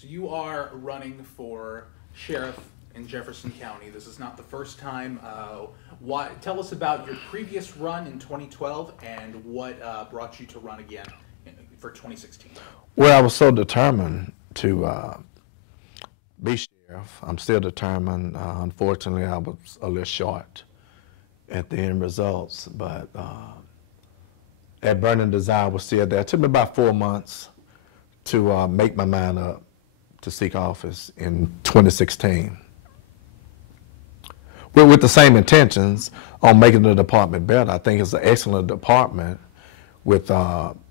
So you are running for sheriff in Jefferson County. This is not the first time. Tell us about your previous run in 2012 and what brought you to run again for 2016. Well, I was so determined to be sheriff. I'm still determined. Unfortunately, I was a little short at the end results, but that burning desire was still there. It took me about 4 months to make my mind up to seek office in 2016. With the same intentions on making the department better. I think it's an excellent department with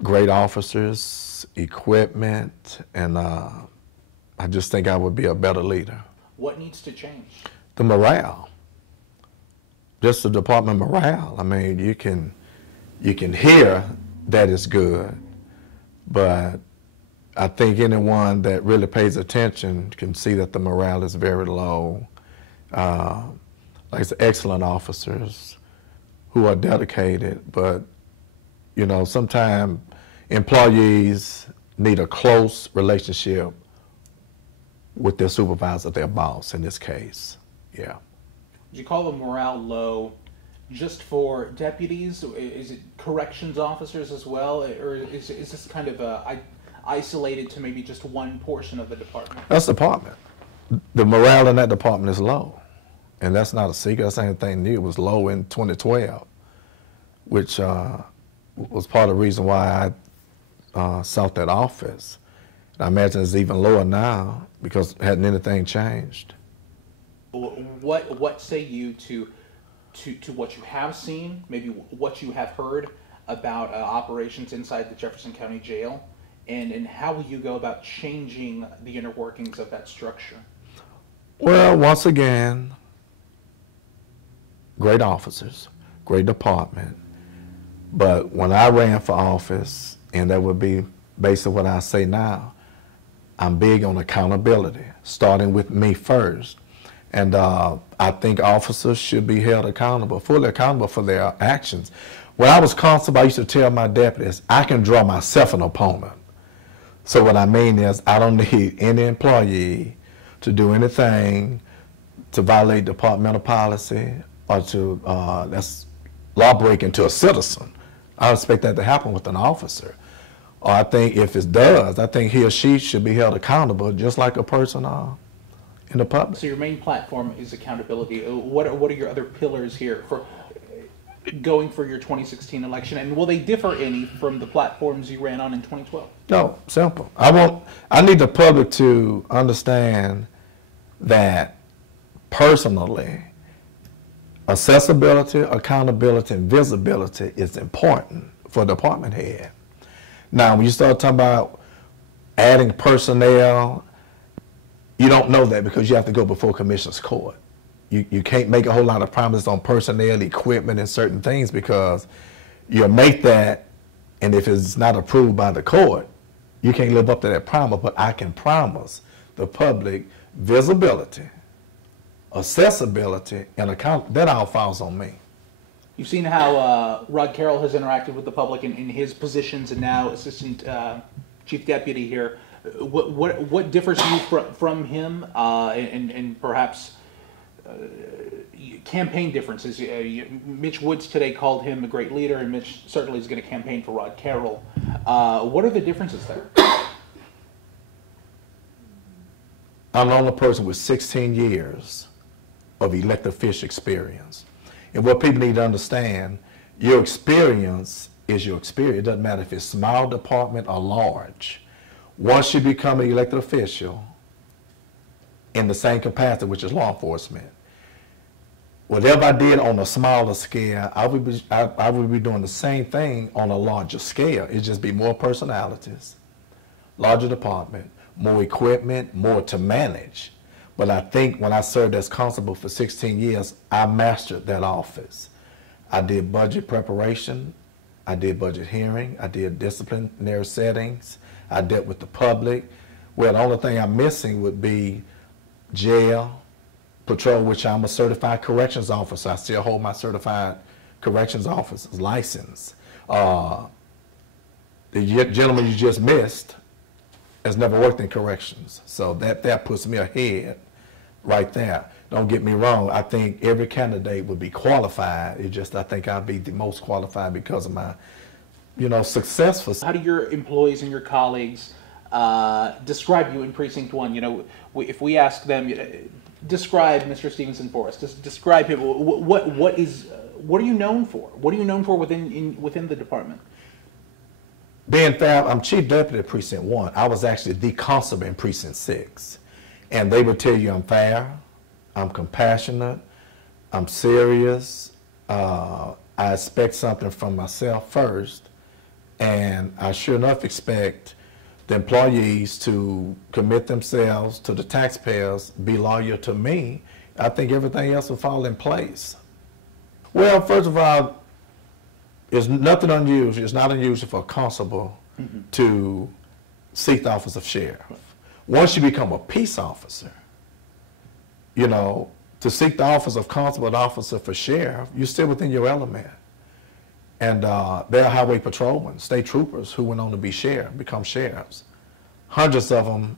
great officers, equipment, and I just think I would be a better leader. What needs to change? The morale. Just the department morale. I mean, you can hear that it's good, but I think anyone that really pays attention can see that the morale is very low. Like it's excellent officers who are dedicated, but you know, sometimes employees need a close relationship with their supervisor, their boss in this case. Yeah. Would you call the morale low just for deputies? Is it corrections officers as well? Or is this kind of isolated to maybe just one portion of the department? That's the department. The morale in that department is low. And that's not a secret. That's anything new. It was low in 2012, which was part of the reason why I sought that office. And I imagine it's even lower now because hadn't anything changed. What say you to what you have seen, maybe what you have heard about operations inside the Jefferson County Jail, and how will you go about changing the inner workings of that structure? Well, once again, great officers, great department, but when I ran for office, and that would be basically what I say now, I'm big on accountability, starting with me first. And I think officers should be held accountable, fully accountable for their actions. When I was constable, I used to tell my deputies, I can draw myself an opponent. So what I mean is, I don't need any employee to do anything to violate departmental policy or to that's law breaking to a citizen. I expect that to happen with an officer. Or I think if it does, I think he or she should be held accountable just like a person in the public. So your main platform is accountability. What are your other pillars here for going for your 2016 election, and will they differ any from the platforms you ran on in 2012? No, simple. I need the public to understand that personally, accessibility, accountability, and visibility is important for a department head. Now, when you start talking about adding personnel, you don't know that because you have to go before Commissioner's Court. You can't make a whole lot of promises on personnel, equipment, and certain things because you'll make that, and if it's not approved by the court, you can't live up to that promise. But I can promise the public visibility, accessibility, and account. That all falls on me. You've seen how Rod Carroll has interacted with the public in his positions, and now Assistant Chief Deputy here. What differs you from him, and perhaps campaign differences? Mitch Woods today called him a great leader, and Mitch certainly is going to campaign for Rod Carroll. What are the differences there? I'm the only person with 16 years of elected official experience. And what people need to understand, your experience is your experience. It doesn't matter if it's small department or large. Once you become an elected official in the same capacity, which is law enforcement, whatever I did on a smaller scale, I would be doing the same thing on a larger scale. It'd just be more personalities, larger department, more equipment, more to manage. But I think when I served as constable for 16 years, I mastered that office. I did budget preparation, I did budget hearing, I did disciplinary settings, I dealt with the public. Well, the only thing I'm missing would be jail, patrol, which I'm a certified corrections officer. I still hold my certified corrections officer's license. The gentleman you just missed, has never worked in corrections. So that puts me ahead right there. Don't get me wrong, I think every candidate would be qualified. It's just I think I'd be the most qualified because of my, successful. How do your employees and your colleagues describe you in Precinct 1? If we ask them, describe Mr. Stevenson for us. Just describe him. What are you known for? What are you known for within the department? Being fair, I'm Chief Deputy Precinct 1. I was actually the constable in Precinct 6. And they would tell you I'm fair, I'm compassionate, I'm serious, I expect something from myself first, and I sure enough expect the employees to commit themselves to the taxpayers, be loyal to me. I think everything else will fall in place. Well, first of all, it's nothing unusual. It's not unusual for a constable to seek the office of sheriff. Once you become a peace officer, to seek the office of constable and officer for sheriff, you're still within your element. And there are highway patrolmen, state troopers who went on to be become sheriffs. Hundreds of them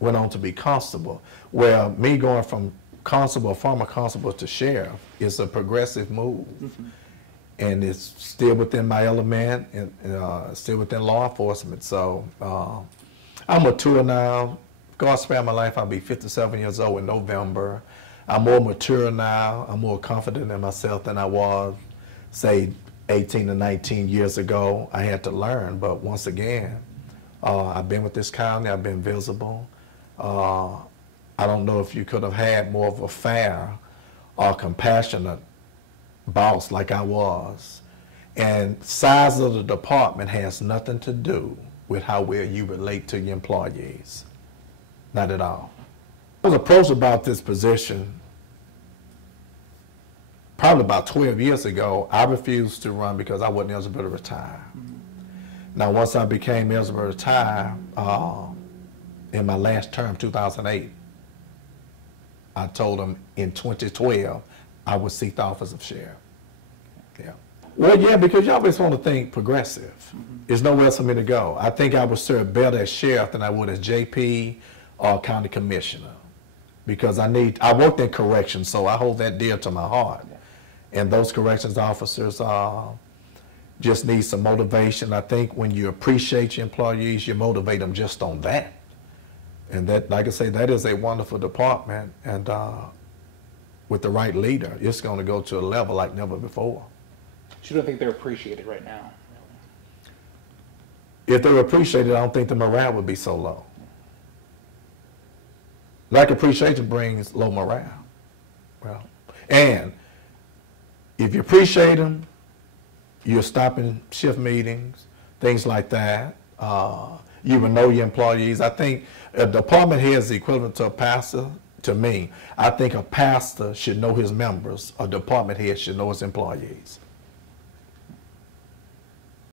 went on to be constable. Well, me going from constable, former constable to sheriff is a progressive move. And it's still within my element and still within law enforcement. So I'm mature now. God spare my life, I'll be 57 years old in November. I'm more mature now. I'm more confident in myself than I was, say, 18 to 19 years ago. I had to learn, but once again, I've been with this county, I've been visible. I don't know if you could have had more of a fair or compassionate boss like I was. And size of the department has nothing to do with how well you relate to your employees. Not at all. I was approached about this position probably about 12 years ago. I refused to run because I wasn't eligible to retire. Now, once I became eligible to retire, in my last term, 2008, I told them in 2012, I would seek the office of sheriff. Yeah. Well, yeah, because you always want to think progressive. There's nowhere else for me to go. I think I would serve better as sheriff than I would as JP or county commissioner, because I worked in corrections, so I hold that dear to my heart. And those corrections officers just need some motivation. I think when you appreciate your employees, you motivate them just on that. And that, like I say, that is a wonderful department. And with the right leader, it's going to go to a level like never before. So you don't think they're appreciated right now? If they were appreciated, I don't think the morale would be so low. Lack of appreciation brings low morale. Well, and if you appreciate them, you're stopping shift meetings, things like that. You will know your employees. I think a department head is equivalent to a pastor. To me, I think a pastor should know his members. A department head should know his employees.